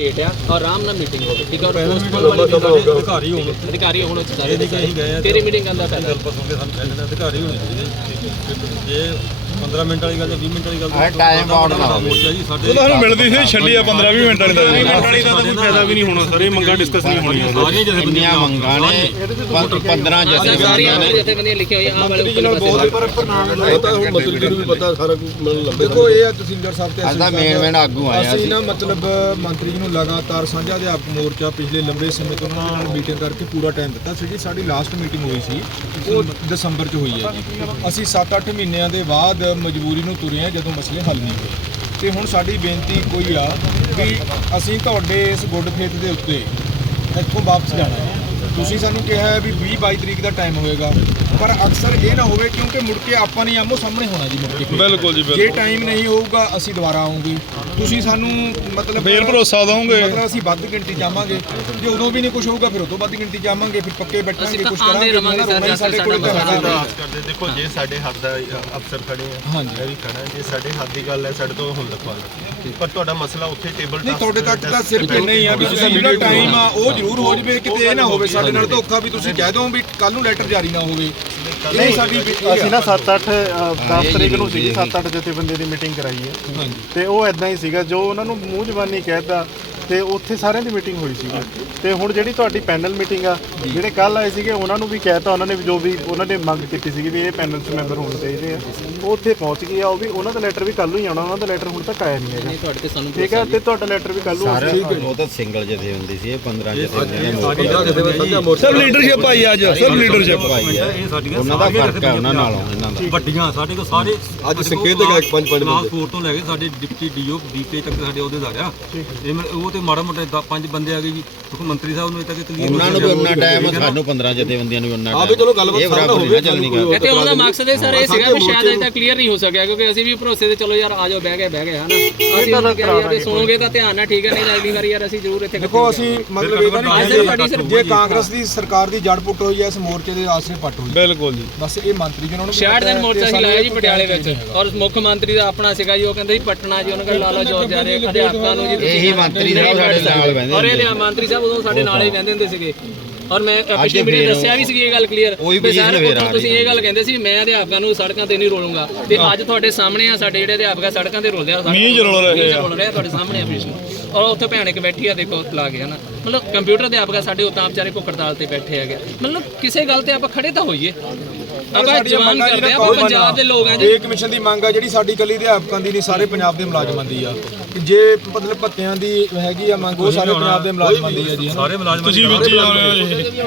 state ਆ ਔਰ ਆਮ ਨਾਲ ਮੀਟਿੰਗ ਹੋਵੇ ਠੀਕ ਆ ਪਹਿਲਾਂ ਵੀ ਬੋਲ ਵਾਲੇ ਅਧਿਕਾਰੀ ਹੋਣ ਅਧਿਕਾਰੀ ਹੋਣ ਚਾਹੀਦੇ ਤੇਰੀ ਮੀਟਿੰਗ ਆਂਦਾ ਪਹਿਲਾਂ ਸਾਨੂੰ ਦੇ ਅਧਿਕਾਰੀ ਜੇ 15 ਮਿੰਟ ਵਾਲੀ ਗੱਲ ਤੇ 20 ਮਿੰਟ ਵਾਲੀ ਗੱਲ ਹੈ ਟਾਈਮ ਆਊਟ ਨਾ ਮੋਰਚਾ ਜੀ ਸਾਡੇ ਮਿਲਦੀ ਸੀ ਛੱਡੀ ਆ 15 ਮਿੰਟ ਵਾਲੀ ਦਾ ਮਿੰਟ ਵਾਲੀ ਦਾ ਤਾਂ ਕੋਈ ਫਾਇਦਾ ਵੀ ਨਹੀਂ ਹੋਣਾ ਸਰ ਇਹ ਮੰਗਾ ਡਿਸਕਸ ਨਹੀਂ ਹੋਣੀ ਆ ਸਾਰੀਆਂ ਜਿਹੜੇ ਬੰਦੀਆਂ ਮੰਗਾ ਨੇ 15 ਜਿਹੜੇ ਸਾਰੀਆਂ ਨੇ ਜਿਹੜੇ ਬੰਦੀਆਂ ਲਿਖੇ ਹੋਏ ਆ ਆ ਵਾਲੇ ਮੰਤਰੀ ਜੀ ਨਾਲ ਬਹੁਤ ਪਰ ਨਾਮ ਲਓ ਤਾਂ ਹੁਣ ਮੰਤਰੀ ਜੀ ਵੀ ਪਤਾ ਸਾਰਾ ਕੁਝ ਮਿਲਣ ਲੱਗੇ ਦੇਖੋ ਇਹ ਆ ਤੁਸੀਂ ਸਾਹਿਬ ਤੇ ਅਸੀਂ ਤਾਂ ਮੇਨ ਮੈਨ ਆਗੂ ਆਏ ਅਸੀਂ ਨਾ ਮਤਲਬ ਮੰਤਰੀ ਜੀ ਨੂੰ ਲਗਾਤਾਰ ਸਾਂਝਾ ਦੇ ਆਪ ਮੋਰਚਾ ਪਿਛਲੇ ਲੰਬੇ ਸਮੇਂ ਤੋਂ ਨਾਲ ਮੀਟਿੰਗ ਕਰਕੇ ਪੂਰਾ ਟਾਈਮ ਦਿੱਤਾ ਸੀ ਜੀ ਸਾਡੀ ਲਾਸਟ ਮੀਟਿੰਗ ਹੋਈ ਸੀ ਉਹ ਦਸੰਬਰ ਚ ਹੋਈ ਹੈ ਜੀ ਅਸੀਂ 7-8 ਮਹੀਨਿਆਂ ਦੇ ਬਾਅਦ ਮਜਬੂਰੀ ਨੂੰ ਤੁਰੇ ਆ ਜਦੋਂ ਮਸਲੇ ਹੱਲ ਨਹੀਂ ਹੋਏ ਤੇ ਹੁਣ ਸਾਡੀ ਬੇਨਤੀ ਕੋਈ ਆ ਕਿ ਅਸੀਂ ਤੁਹਾਡੇ ਇਸ ਗੁੱਡ ਫੇਥ ਦੇ ਉੱਤੇ ਇੱਥੋਂ ਵਾਪਸ ਜਾਣਾ ਤੁਸੀਂ ਸਾਨੂੰ ਕਿਹਾ ਹੈ ਵੀ 20 22 ਤਰੀਕ ਦਾ ਟਾਈਮ ਹੋਏਗਾ ਪਰ ਅਕਸਰ ਇਹ ਨਾ ਹੋਵੇ ਕਿਉਂਕਿ ਮੁੜ ਕੇ ਆਪਾਂ ਨਹੀਂ ਆਮੋ ਸਾਹਮਣੇ ਹੋਣਾ ਜੀ ਮੁੜ ਕੇ ਬਿਲਕੁਲ ਜੀ ਬਿਲਕੁਲ ਜੇ ਟਾਈਮ ਨਹੀਂ ਹੋਊਗਾ ਅਸੀਂ ਦੁਬਾਰਾ ਆਉਂਗੇ ਤੁਸੀਂ ਸਾਨੂੰ ਮਤਲਬ ਫੇਰ ਭਰੋਸਾ ਦਵੋਗੇ ਮਤਲਬ ਅਸੀਂ ਵੱਧ ਗਿਣਤੀ ਜਾਵਾਂਗੇ ਜੇ ਉਦੋਂ ਵੀ ਨਹੀਂ ਕੁਝ ਹੋਊਗਾ ਫਿਰ ਉਦੋਂ ਵੱਧ ਗਿਣਤੀ ਜਾਵਾਂਗੇ ਫਿਰ ਪੱਕੇ ਬੈਠਾਂਗੇ ਕੁਝ ਕਰਾਂਗੇ ਸਾਡੇ ਕੋਲ ਤਾਂ ਹੱਥ ਕਰਦੇ ਦੇਖੋ ਜੇ ਸਾਡੇ ਹੱਥ ਦਾ ਅਫਸਰ ਖੜੇ ਆ ਹਾਂਜੀ ਇਹ ਵੀ ਖੜਾ ਜੇ ਸਾਡੇ ਹੱਥ ਦੀ ਗੱਲ ਹੈ ਸਾਡੇ ਤੋਂ ਹੁਣ ਲਿਖਵਾ ਲਓ ਪਰ ਤੁਹਾਡਾ ਮਸਲਾ ਉੱਥੇ ਟੇਬਲ ਨਹੀਂ ਤੁਹਾਡੇ ਤੱਕ ਤਾਂ ਸਿਰ ਇੰਨਾ ਹੀ ਆ ਵੀ ਤੁਸੀਂ ਮੀਡੀਆ ਟਾਈਮ ਆ ਉਹ ਜ਼ਰੂਰ ਹੋ ਜਵੇ ਕਿਤੇ ਇਹ ਨਾ ਹੋਵੇ ਸਾਡੇ ਨਾਲ ਧੋਖਾ ਵੀ ਤੁਸੀਂ ਕਹਿ ਦਿਓ ਵੀ ਕੱਲ ਨੂੰ ਲੈਟਰ ਜਾਰੀ ਨਾ ਹੋਵੇ ਨਹੀਂ ਸਾਡੀ ਅਸੀਂ ਨਾ 7-8 ਤਰੀਕ ਨੂੰ ਸੀਗੀ 7-8 ਬੰਦੇ ਦੀ ਮੀਟਿੰਗ ਕਰਾਈ ਹੈ ਤੇ ਉਹ ਐਦਾਂ ਹੀ ਸੀਗਾ ਜੋ ਉਹਨਾਂ ਨੂੰ ਮੂੰਹ ਜਵਾਨੀ ਕਹਿਦਾ ਤੇ ਉੱਥੇ ਸਾਰਿਆਂ ਦੀ ਮੀਟਿੰਗ ਹੋਈ ਸੀ ਤੇ ਹੁਣ ਜਿਹੜੀ ਤੁਹਾਡੀ ਪੈਨਲ ਮੀਟਿੰਗ ਆ ਜਿਹੜੇ ਕੱਲ ਆਏ ਸੀਗੇ ਉਹਨਾਂ ਨੂੰ ਵੀ ਕਹਿਤਾ ਉਹਨਾਂ ਨੇ ਜੋ ਵੀ ਉਹਨਾਂ ਨੇ ਮੰਗ ਕੀਤੀ ਸੀਗੀ ਵੀ ਇਹ ਪੈਨਲ ਚ ਮੈਂਬਰ ਹੋਣ ਚਾਹੀਦੇ ਆ ਉੱਥੇ ਪਹੁੰਚ ਗਏ ਆ ਉਹ ਵੀ ਉਹਨਾਂ ਦਾ ਲੈਟਰ ਵੀ ਕੱਲ ਨੂੰ ਆਉਣਾ ਉਹਨਾਂ ਦਾ ਲੈਟਰ ਹੁਣ ਤੱਕ ਆਇਆ ਨਹੀਂ ਹੈਗਾ ਠੀਕ ਹੈ ਤੇ ਤੁਹਾਡਾ ਲੈਟਰ ਵੀ ਕੱਲ ਨੂੰ ਆਉਣਾ ਠੀਕ ਉਹ ਤਾਂ ਸਿੰਗਲ ਜਿਹੇ ਹੁੰਦੀ ਸੀ ਇਹ 15 ਜਿਹੇ ਸਭ ਲੀਡਰਸ਼ਿਪ ਆਈ ਅੱਜ ਸਭ ਲੀਡਰਸ਼ਿਪ ਆਈ ਹੈ ਉਹਨਾਂ ਦਾ ਕਰਕ ਹੈ ਉਹਨਾਂ ਨਾਲ ਇਹਨਾਂ ਦਾ ਵੱਡੀਆਂ ਸਾਡੇ ਕੋ ਸਾਰੇ ਅੱਜ ਸੰਕੇਤ ਦੇ ਗਾਇਕ ਪੰਜ ਪੰਜ ਮਾਸਪੋਰਟ ਤੋਂ ਲੈ ਕੇ ਸਾਡੇ ਡਿਪਟੀ ਡੀਓ ਬੀਪੀ ਤੱਕ ਸਾਡੇ ਅਹੁਦੇਦਾਰ ਆ ਇਹ ਉਹ ਕੋਈ ਮਾੜਾ ਮੋਟਾ ਪੰਜ ਬੰਦੇ ਆ ਗਏ ਜੀ ਮੁੱਖ ਮੰਤਰੀ ਸਾਹਿਬ ਨੂੰ ਇਹ ਤਾਂ ਕਲੀਅਰ ਉਹਨਾਂ ਨੂੰ ਉਹਨਾਂ ਟਾਈਮ ਸਾਨੂੰ 15 ਜਦੇ ਬੰਦਿਆਂ ਨੂੰ ਉਹਨਾਂ ਆ ਵੀ ਚਲੋ ਗੱਲਬਾਤ ਬਾਤ ਹੋ ਗਈ ਚੱਲ ਨਹੀਂ ਗਿਆ ਇੱਥੇ ਉਹਨਾਂ ਦਾ ਮਕਸਦ ਇਹ ਸਰ ਇਹ ਸੀਗਾ ਵੀ ਸ਼ਾਇਦ ਅਜ ਤੱਕ ਕਲੀਅਰ ਨਹੀਂ ਹੋ ਸਕਿਆ ਕਿਉਂਕਿ ਅਸੀਂ ਵੀ ਭਰੋਸੇ ਤੇ ਚਲੋ ਯਾਰ ਆ ਜਾਓ ਬਹਿ ਕੇ ਬਹਿ ਗਏ ਹਨਾ ਅਸੀਂ ਤਾਂ ਕਰਾਉਣਾ ਜੇ ਸੁਣੋਗੇ ਤਾਂ ਧਿਆਨ ਨਾਲ ਠੀਕ ਹੈ ਨਹੀਂ ਅਗਲੀ ਵਾਰੀ ਯਾਰ ਅਸੀਂ ਜ਼ਰੂਰ ਇੱਥੇ ਦੇਖੋ ਅਸੀਂ ਮਤਲਬ ਇਹ ਤਾਂ ਨਹੀਂ ਜੇ ਕਾਂਗਰਸ ਦੀ ਸਰਕਾਰ ਦੀ ਜੜ ਪੁੱਟ ਹੋਈ ਹੈ ਇਸ ਮੋਰਚੇ ਦੇ ਆਸੇ ਪੱਟ ਹੋਈ ਬਿਲਕੁਲ ਜੀ ਬਸ ਇਹ ਮੰਤਰੀ ਜਿਹਨਾਂ ਨੂੰ 60 ਦਿਨ ਮੋਰਚਾ ਹੀ ਲਾਇਆ ਜੀ ਪਟਿਆਲੇ ਵਿੱਚ ਔਰ ਮੁੱਖ ਮੰਤਰੀ ਦਾ ਆਪਣਾ ਸੀਗਾ ਜੀ ਉਹ ਕਹਿੰਦੇ ਜੀ ਪਟਨਾ ਜੀ ਉਹਨਾਂ ਕਹਿੰਦੇ ਲਾ ਲਓ ਜਾ ਰਹੇ ਅਧਿਆਪਕਾਂ ਨੂੰ ਜੀ ਇਹੀ ਮੰਤਰੀ ਦਾ ਸਾਹਿਬ ਸਾਡੇ ਨਾਲ ਬੈਂਦੇ ਔਰ ਇਹਦੇ ਮੰਤਰੀ ਸਾਹਿਬ ਉਦੋਂ ਸਾਡੇ ਨਾਲ ਹੀ ਬੈਂਦੇ ਹੁੰਦੇ ਸੀਗੇ ਔਰ ਮੈਂ ਪਿਛਲੀ ਮੀਟਿੰਗ ਦੱਸਿਆ ਵੀ ਸੀ ਇਹ ਗੱਲ ਕਲੀਅਰ ਤੁਸੀਂ ਇਹ ਗੱਲ ਕਹਿੰਦੇ ਸੀ ਮੈਂ ਅਧਿਆਪਕਾਂ ਨੂੰ ਸੜਕਾਂ ਤੇ ਨਹੀਂ ਰੋਲੂਗਾ ਤੇ ਅੱਜ ਤੁਹਾਡੇ ਸਾਹਮਣੇ ਆ ਸਾਡੇ ਜਿਹੜੇ ਅਧਿਆਪਕਾਂ ਸੜਕਾਂ ਤੇ ਰੋਲਦੇ ਆ ਸਾਡੇ ਮੀਂਹ ਰੋਲ ਰਹੇ ਆ ਰੋਲ ਰਿਹਾ ਤੁਹਾਡੇ ਸਾਹਮਣੇ ਆ ਪੇਸ਼ ਔਰ ਉੱਥੇ ਭੈਣ ਇੱਕ ਬੈਠੀ ਆ ਦੇਖੋ ਲਾ ਗਿਆ ਨਾ ਮਤਲਬ ਕੰਪਿਊਟਰ ਅਧਿਆਪਕਾਂ ਸਾਡੇ ਉਤਾਂ ਵਿਚਾਰੇ ਕੋਕੜਦਾਲ ਤੇ ਬੈਠੇ ਆ ਗਿਆ ਮਤਲਬ ਕਿਸੇ ਗੱਲ ਤੇ ਆਪਾਂ ਖੜੇ ਤਾਂ ਹੋਈਏ ਕਮਿਸ਼ਨ ਦੀ ਮੰਗ ਆ ਜਿਹੜੀ ਸਾਡੀ ਕੱਲੀ ਅਧਿਆਪਕਾਂ ਦੀ ਨਹੀਂ ਸਾਰੇ ਪੰਜਾਬ ਦੇ ਮੁਲਾਜ਼ਮਾਂ ਦੀ ਆ ਜੇ ਮਤਲਬ ਭੱਤਿਆਂ ਦੀ ਹੈਗੀ ਆ ਮੰਗ ਉਹ ਸਾਰੇ ਪੰਜਾਬ ਦੇ ਮੁਲਾਜ਼ਮਾਂ ਦੀ ਆ ਜੀ ਸਾਰੇ ਮੁਲਾਜ਼ਮਾਂ ਦੀ